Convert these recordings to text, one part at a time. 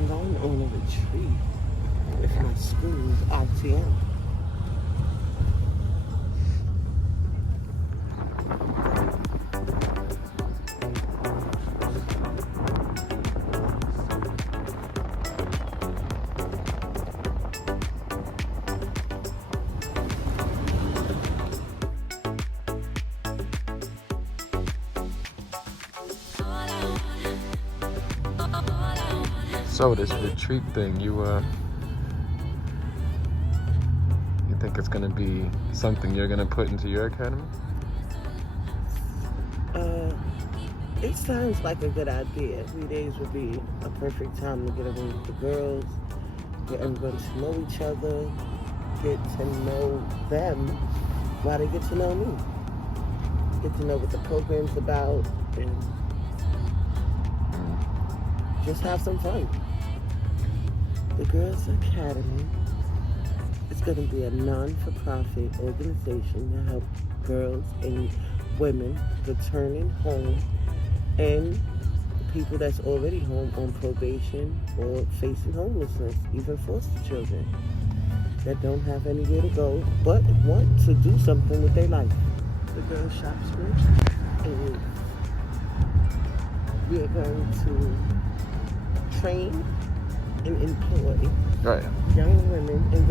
I'm going on a retreat with my school's RTM. So this retreat thing, you think it's gonna be something you're gonna put into your academy? It sounds like a good idea. 3 days would be a perfect time to get away with the girls, get everyone to know each other, get to know them while they get to know me. Get to know what the program's about, and just have some fun. The Girls Academy is going to be a non-for-profit organization to help girls and women returning home and people that's already home on probation or facing homelessness, even foster children that don't have anywhere to go but want to do something with their life. The Girls Shop Script is we are going to train and employ young women and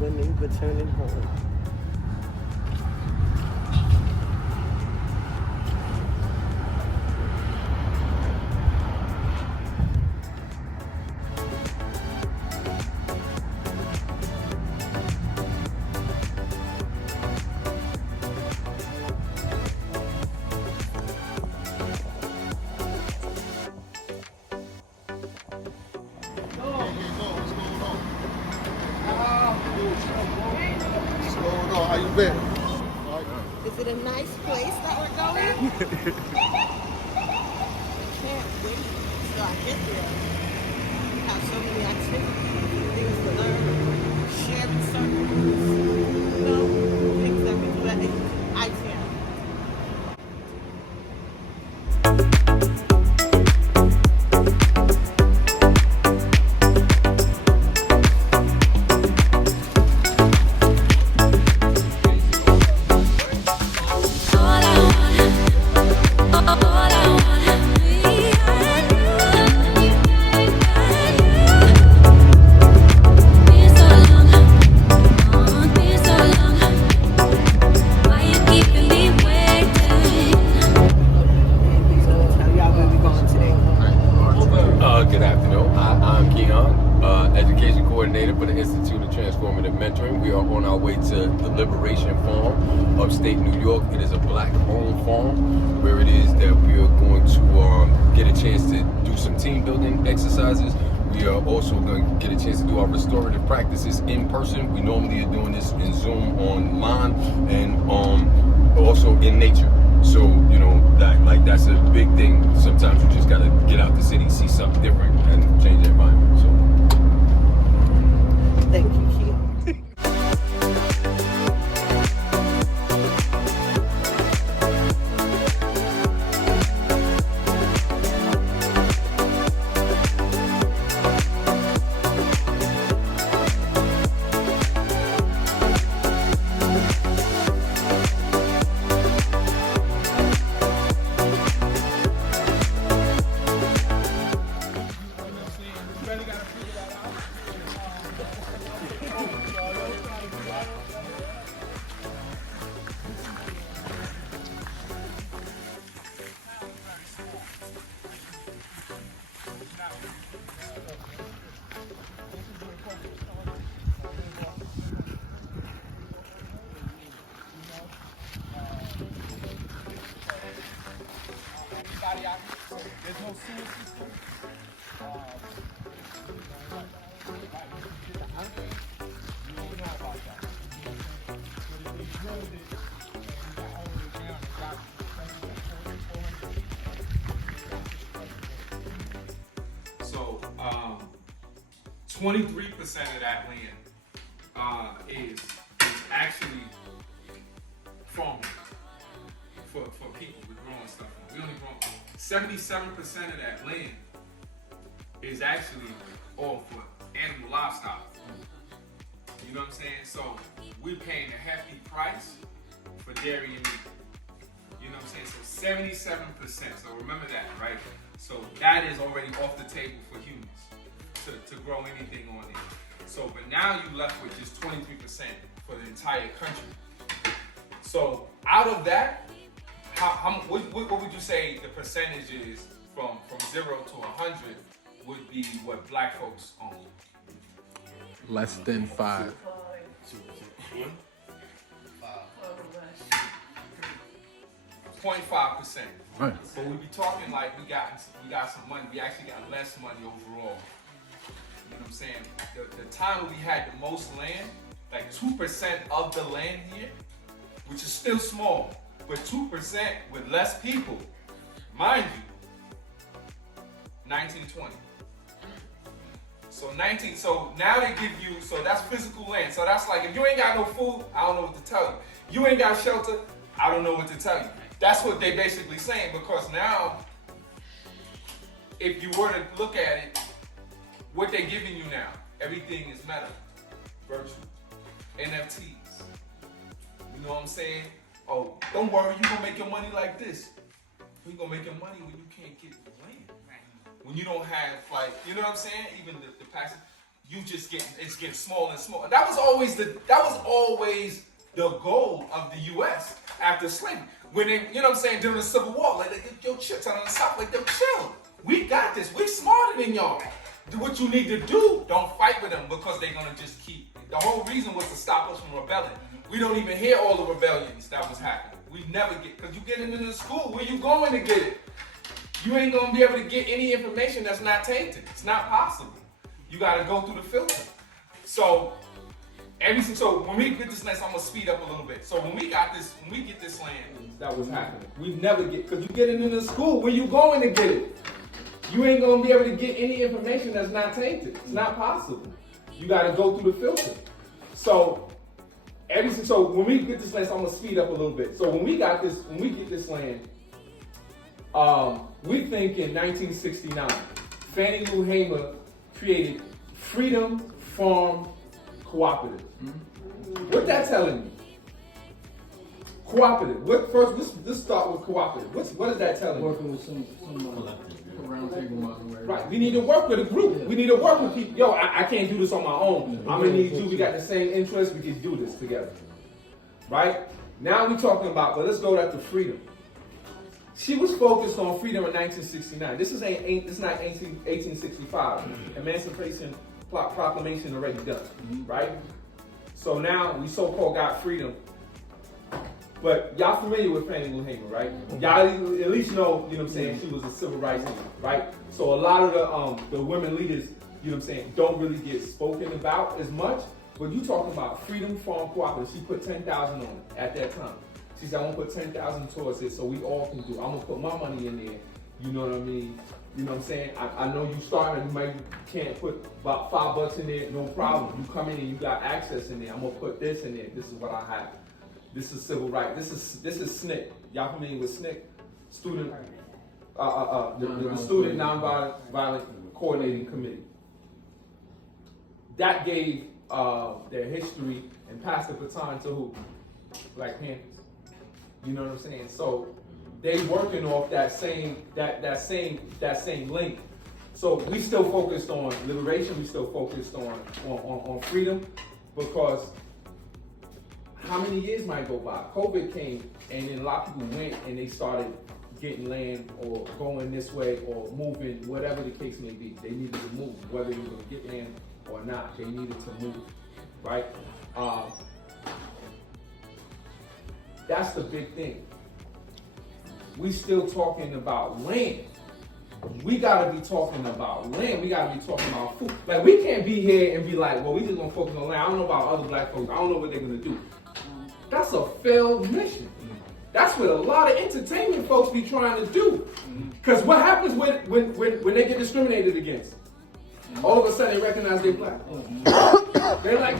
women returning home. How you been? Is it a nice place that we're going? I can't wait till I get there. We have so many activities, things to learn, sharing circles, things that we do at ITM. We are on our way to the Liberation Farm, upstate New York. It is a black-owned farm where it is that we are going to get a chance to do some team building exercises. We are also going to get a chance to do our restorative practices in person. We normally are doing this in Zoom online and also in nature. So, you know, that's a big thing. Sometimes you just gotta get out the city, see something different, and change the environment. So, thank you. There's no sewer system. You don't know about that. But if they drilled it and got all the way down, it got 400. So 23% of that land is actually farming for people with growing stuff. We only grow 77% of that land is actually all for animal livestock. You know what I'm saying? So we're paying a hefty price for dairy and meat. You know what I'm saying? So 77%. So remember that, right? So that is already off the table for humans to grow anything on it. So, but now you left with just 23% for the entire country. So out of that, what would you say the percentage is from 0 to 100 would be what black folks own? Less than 5. 0.5%. Right. But we be talking like we got some money. We actually got less money overall. You know what I'm saying? The time we had the most land, like 2% of the land here, which is still small, but 2% with less people, mind you, 1920. So now they give you, so that's physical land. So that's like, if you ain't got no food, I don't know what to tell you. You ain't got shelter, I don't know what to tell you. That's what they basically saying, because now, if you were to look at it, what they giving you now, everything is meta, virtual, NFTs. You know what I'm saying? Oh, don't worry, you gonna make your money like this. You gonna make your money when you can't get the land. When you don't have, like, you know what I'm saying? Even the passive, it's getting smaller and smaller. That was always the goal of the U.S. after slavery. When they, you know what I'm saying, during the Civil War, like, yo, chill, telling the South, like, yo, chill. We got this. We smarter than y'all. Do what you need to do. Don't fight with them, because they're gonna just keep. The whole reason was to stop us from rebelling. We don't even hear all the rebellions that was happening. We never get, because you get it into the school. Where you going to get it? You ain't gonna be able to get any information that's not tainted. It's not possible. You gotta go through the filter. So when we get this land, so I'm gonna speed up a little bit. So when we get this land, that was happening. We never get, because you get it into the school. Where you going to get it? You ain't gonna be able to get any information that's not tainted. It's not possible. You gotta go through the filter. So when we get this land, so I'm gonna speed up a little bit. So when we get this land, we think in 1969, Fannie Lou Hamer created Freedom Farm Cooperative. What that telling you? Cooperative. Let's start with cooperative. What is that telling you? Working with some round table model. Right. We need to work with a group. Yeah. We need to work with people. Yo, I can't do this on my own. I'm gonna need you. We got the same interests. We can do this together. Right? Now we're talking about, well, let's go after freedom. She was focused on freedom in 1969. This is not 1865. Emancipation Proclamation already done, right? So now we so-called got freedom. But y'all familiar with Fannie Lou Hamer, right? Y'all at least know, you know what I'm saying, she was a civil rights leader, right? So a lot of the women leaders, you know what I'm saying, don't really get spoken about as much. But you talking about Freedom Farm Cooperative, she put 10,000 on it at that time. She said, I'm gonna put 10,000 towards it so we all can do it. I'm gonna put my money in there, you know what I mean? You know what I'm saying? I know you started, you can't put about $5 in there, no problem. You come in and you got access in there. I'm gonna put this in there. This is what I have. This is civil rights. This is SNCC. Y'all familiar with SNCC? Student, the Student Nonviolent Coordinating Committee. That gave their history and passed the baton to who? Black Panthers. You know what I'm saying? So they working off that same link. So we still focused on liberation. We still focused on freedom, because how many years might go by? COVID came, and then a lot of people went and they started getting land or going this way or moving, whatever the case may be. They needed to move, whether you were going to get land or not. They needed to move, right? That's the big thing. We still talking about land. We gotta be talking about land. We gotta be talking about food. Like, we can't be here and be like, well, we just gonna focus on land. I don't know about other black folks. I don't know what they're gonna do. That's a failed mission. That's what a lot of entertainment folks be trying to do. Because what happens when they get discriminated against? All of a sudden they recognize they're black. They're like,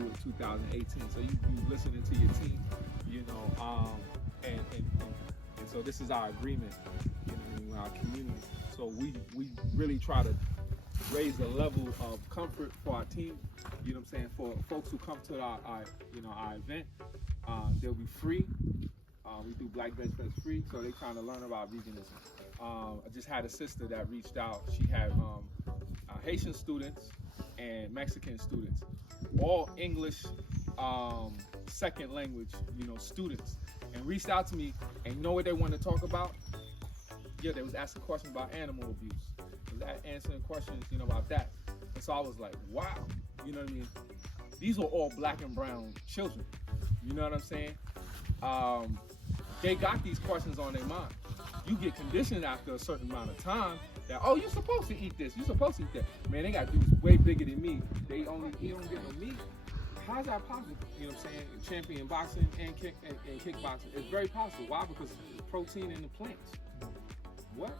do it 2018. So you listening to your team, you know, and so this is our agreement, you know, in our community. So we really try to raise the level of comfort for our team. You know what I'm saying? For folks who come to our event, they'll be free. We do Black Veg Fest free, so they're trying to learn about veganism. I just had a sister that reached out. She had Haitian students and Mexican students, all English second language, you know, students, and reached out to me. And you know what they wanted to talk about? Yeah, they was asking questions about animal abuse. They was answering questions, you know, about that. And so I was like, wow, you know what I mean? These were all black and brown children. You know what I'm saying? They got these questions on their mind. You get conditioned after a certain amount of time that, oh, you're supposed to eat this, you're supposed to eat that. Man, they got dudes way bigger than me. They don't get no meat. How's that possible? You know what I'm saying? Champion boxing and kickboxing. It's very possible. Why? Because there's protein in the plants. What?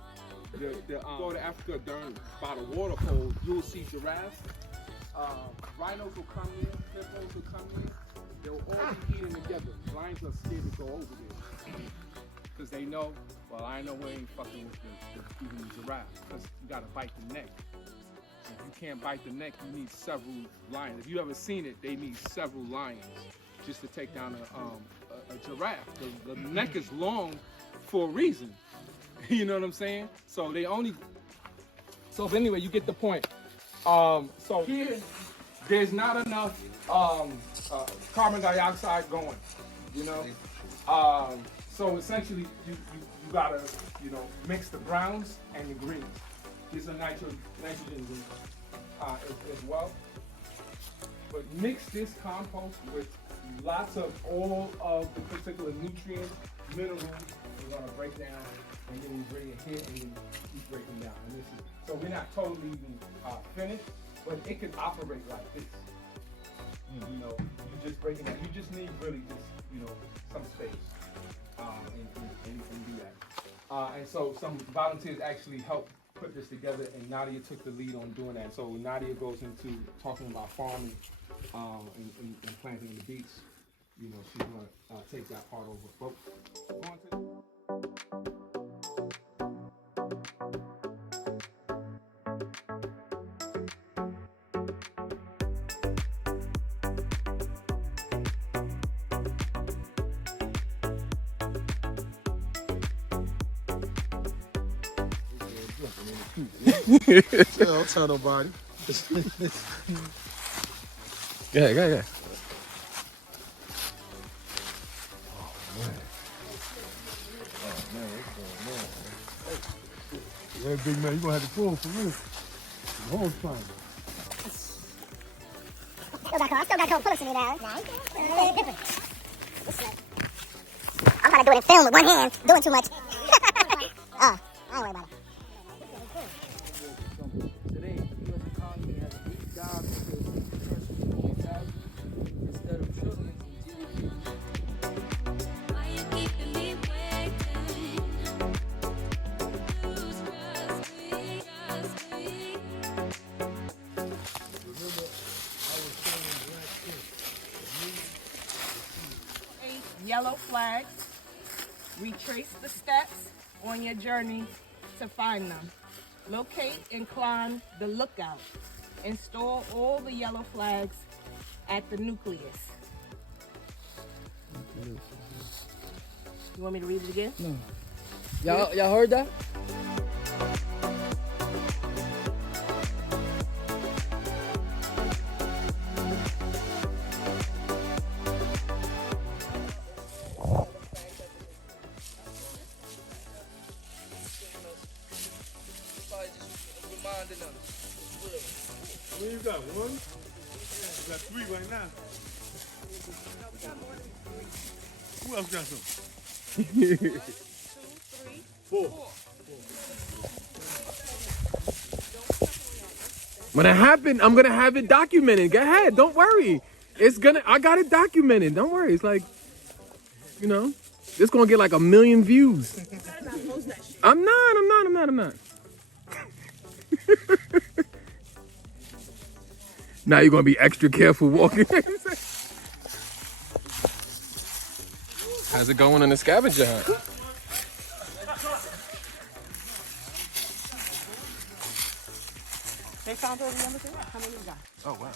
Go to Africa by the waterfall, you'll see giraffes. Rhinos will come in, hippos will come in. They'll all be eating together. Lions are scared to go over there. Because they know, well, I know we ain't fucking with the giraffe. Because you gotta bite the neck. If you can't bite the neck, you need several lions. If you ever seen it, they need several lions just to take down a giraffe. The neck is long for a reason. You know what I'm saying? So they only. So anyway, you get the point. So here, there's not enough carbon dioxide going. You know. So essentially, you gotta, you know, mix the browns and the greens. These are nitrogen greens as well. But mix this compost with lots of all of the particular nutrients, minerals. We're gonna break down, and then we bring it here and then keep breaking down. And this is, so we're not totally even finished, but it could operate like this. You know, you just breaking down. You just need really just, you know, some space. And do that. And so some volunteers actually helped put this together, and Nadia took the lead on doing that. So Nadia goes into talking about farming and planting the beets. You know, she's gonna take that part over. But go on to Don't tell nobody. Go ahead. Yeah, big man, you gonna have to pull for real. The whole time. I still got cold pull-ups in me now. I'm trying to do it in film with one hand, doing too much. I don't worry about it. Today, the U.S. economy has a big job to do instead of trillions in GDP. Why you keeping me waiting? Lose trust me. Remember, I was saying black kids. Yellow flags. Retrace the steps on your journey to find them. Locate and climb the lookout. Install all the yellow flags at the nucleus. You want me to read it again? No. Y'all heard that? When you got one? You got three right now. Who else got some? 1, 2, 3, 4. When it happened, I'm gonna have it documented. Go ahead, don't worry. I got it documented. Don't worry. It's like, you know, it's gonna get like 1 million views. I'm not. Now you're gonna be extra careful walking. How's it going on the scavenger hunt? They found all the numbers in? How many you got? Oh wow.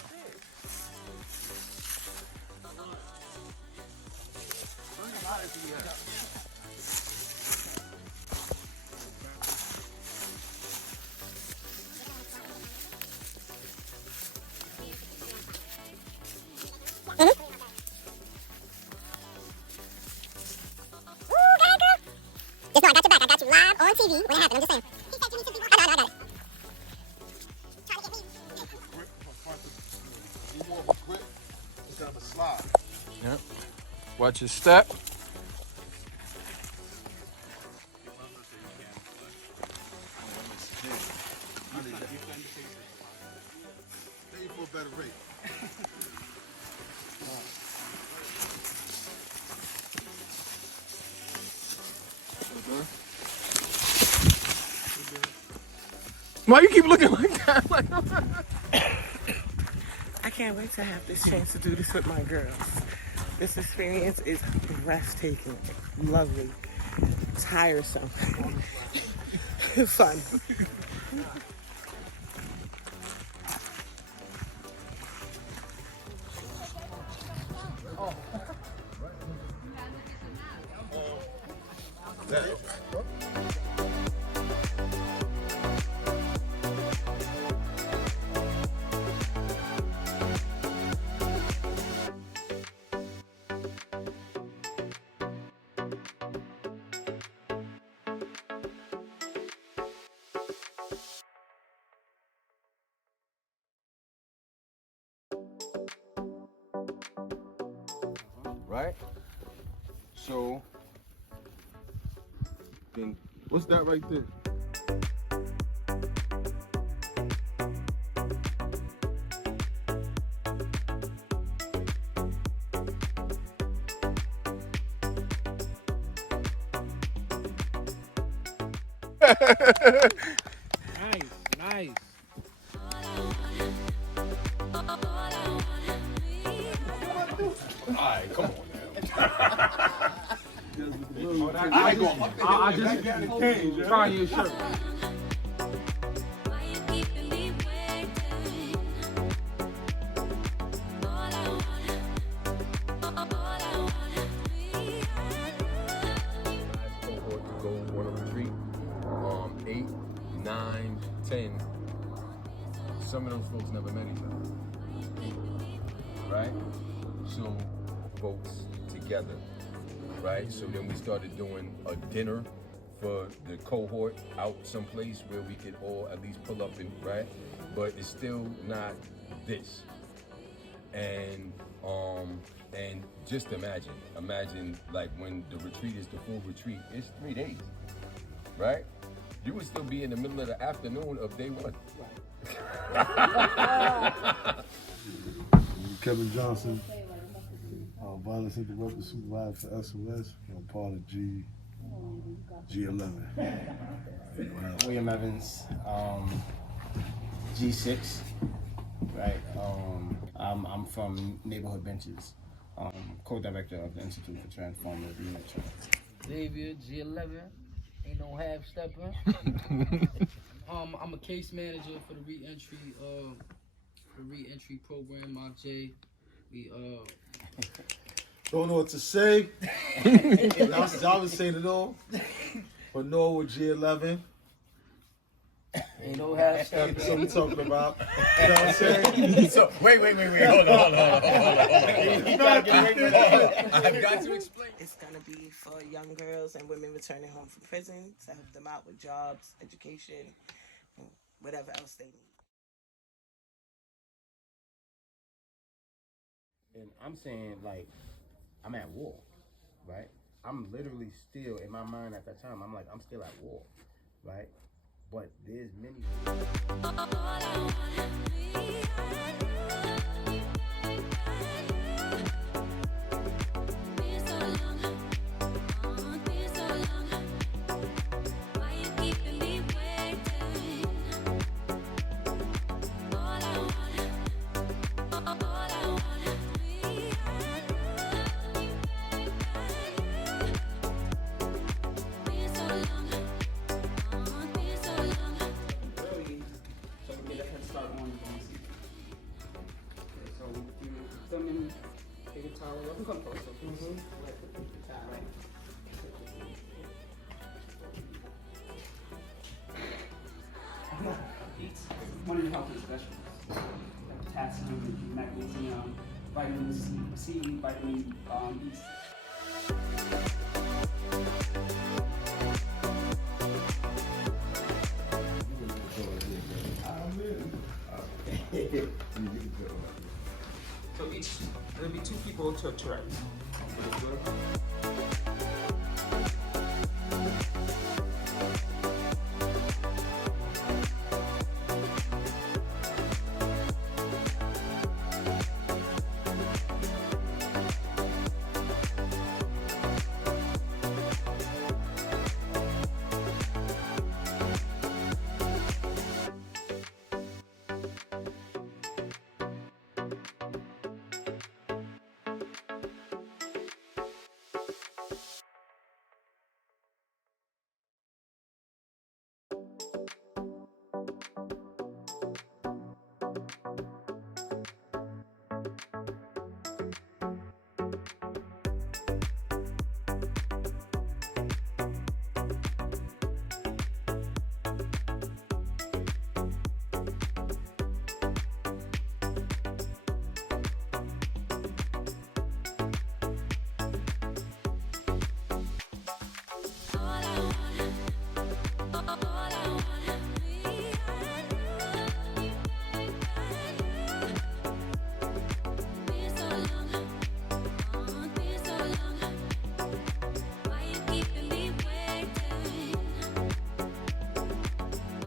Just know I got your back. I got you live on TV when it happened. I'm just saying. I know, I got it. Trying to get me. You more of a grip instead of a slide. Yep. Watch your step. Pay you for a better rate. Why you keep looking like that? Like, I can't wait to have this chance to do this with my girls. This experience is breathtaking, lovely, tiresome, fun. Right? So, then what's that right there? Nice. Alright, come on I just find your shirt. Why you keeping me waiting? All I wanna be. last cohort to go on a retreat. 8, 9, 10. Some of those folks never met each other. Right? So folks together. Right? So then we started doing a dinner for the cohort out someplace where we could all at least pull up and right. But it's still not this. And just imagine like when the retreat is the full retreat, it's 3 days, right? You would still be in the middle of the afternoon of day 1. Kevin Johnson, violence interrupted supervisor for SOS. I'm part of G11. William Evans, G6, right? I'm from Neighborhood Benches, co-director of the Institute for Transformative Unit Change. Xavier, G11, ain't no half stepper. I'm a case manager for the reentry program, Mark J. We Don't know what to say. I was saying it all. But no with G11. ain't no half stepper. That's what we're talking about. You know what I'm saying? So wait. Hold on. I've got to explain. It's gonna be for young girls and women returning home from prison to help them out with jobs, education, and whatever else they need. And I'm saying, like, I'm at war, right? I'm literally still, in my mind at that time, I'm like, I'm still at war, right? But there's many... come closer, please. Eat one of your healthy vegetables, like potassium, magnesium, vitamin C, vitamin E. So there'll be 2 people to write.